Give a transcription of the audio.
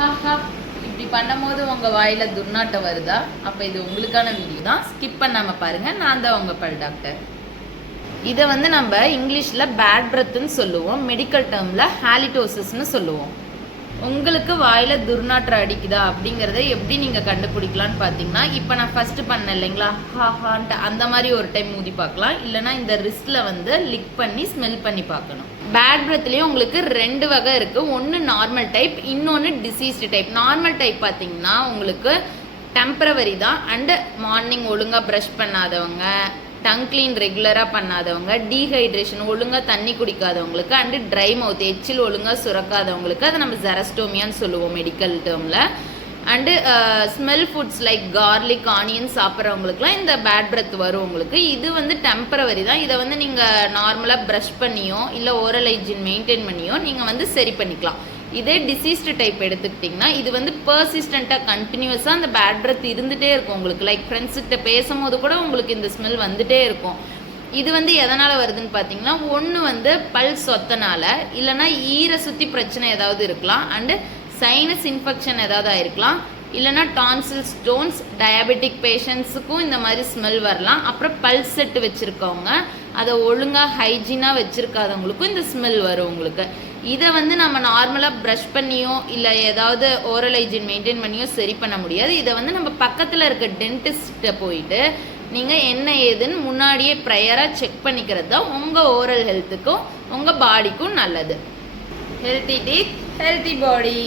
இப்படி பண்ணும்போது உங்கள் வாயில் துர்நாட்டம் வருதா? அப்போ இது உங்களுக்கான வீடியோ தான், ஸ்கிப் பண்ணாமல் பாருங்கள். நான் தான் உங்கள் பல் டாக்டர். இதை நம்ம இங்கிலீஷில் பேட் பிரெத்துன்னு சொல்லுவோம், மெடிக்கல் டேர்மில் ஹாலிடோசிஸ்ன்னு சொல்லுவோம். உங்களுக்கு வாயில் துர்நாற்றம் அடிக்குதா அப்படிங்கிறத எப்படி நீங்கள் கண்டுபிடிக்கலான்னு பார்த்தீங்கன்னா, இப்போ நான் ஃபஸ்ட்டு பண்ணேன் இல்லைங்களா, ஹான்ட்டு அந்த மாதிரி ஒரு டைம் ஊதி பார்க்கலாம். இல்லைனா இந்த ரிஸ்ட்டில் லிக் பண்ணி ஸ்மெல் பண்ணி பார்க்கணும். பேட் பிரெத்லேயும் உங்களுக்கு 2 வகை இருக்குது. ஒன்று நார்மல் டைப், இன்னொன்று டிசீஸ்டு டைப். நார்மல் டைப் பார்த்தீங்கன்னா உங்களுக்கு டெம்பரவரி தான். அண்டு மார்னிங் ஒழுங்காக ப்ரஷ் பண்ணாதவங்க, டங் க்ளீன் ரெகுலராக பண்ணாதவங்க, டீஹைட்ரேஷன் ஒழுங்காக தண்ணி குடிக்காதவங்களுக்கு, அண்டு ட்ரை மவுத் எச்சில் ஒழுங்காக சுரக்காதவங்களுக்கு அதை நம்ம ஜெரஸ்டோமியான்னு சொல்லுவோம் மெடிக்கல் டேர்மில். And smell foods like garlic, onion சாப்பிட்றவங்களுக்குலாம் இந்த பேட் பிரெத் வரும் உங்களுக்கு. இது டெம்பரவரி தான். இதை நீங்கள் நார்மலாக ப்ரஷ் பண்ணியோ இல்லை ஓரல் ஹைஜீன் மெயின்டைன் பண்ணியோ நீங்கள் சரி பண்ணிக்கலாம். இதே டிசீஸ்டு டைப் எடுத்துக்கிட்டிங்கன்னா இது பர்சிஸ்டண்ட்டாக கண்டினியூஸாக அந்த பேட் பிரெத் இருந்துகிட்டே இருக்கும் உங்களுக்கு. லைக் ஃப்ரெண்ட்ஸ்கிட்ட பேசும்போது கூட உங்களுக்கு இந்த ஸ்மெல் வந்துகிட்டே இருக்கும். இது எதனால் வருதுன்னு பார்த்தீங்கன்னா, ஒன்று பல் சொத்தனால, இல்லைனா ஈரை சுற்றி பிரச்சனை ஏதாவது இருக்கலாம், அண்டு சைனஸ் இன்ஃபெக்ஷன் ஏதாவது ஆயிருக்கலாம், இல்லைனா டான்சில் ஸ்டோன்ஸ், டயபெட்டிக் பேஷண்ட்ஸுக்கும் இந்த மாதிரி ஸ்மெல் வரலாம். அப்புறம் பல் செட்டு வச்சுருக்கவங்க, அதை ஒழுங்காக ஹைஜீனாக வச்சுருக்காதவங்களுக்கும் இந்த ஸ்மெல் வரும் உங்களுக்கு. இதை நம்ம நார்மலாக ப்ரஷ் பண்ணியோ இல்லை ஏதாவது ஓரல் ஹைஜீன் மெயின்டைன் பண்ணியோ சரி பண்ண முடியாது. இதை நம்ம பக்கத்தில் இருக்க டென்டிஸ்ட்டை போயிட்டு நீங்கள் என்ன ஏதுன்னு முன்னாடியே ப்ரையராக செக் பண்ணிக்கிறது தான் உங்கள் ஓரல் ஹெல்த்துக்கும் உங்கள் பாடிக்கும் நல்லது. ஹெல்த்தி டீத், ஹெல்த்தி பாடி.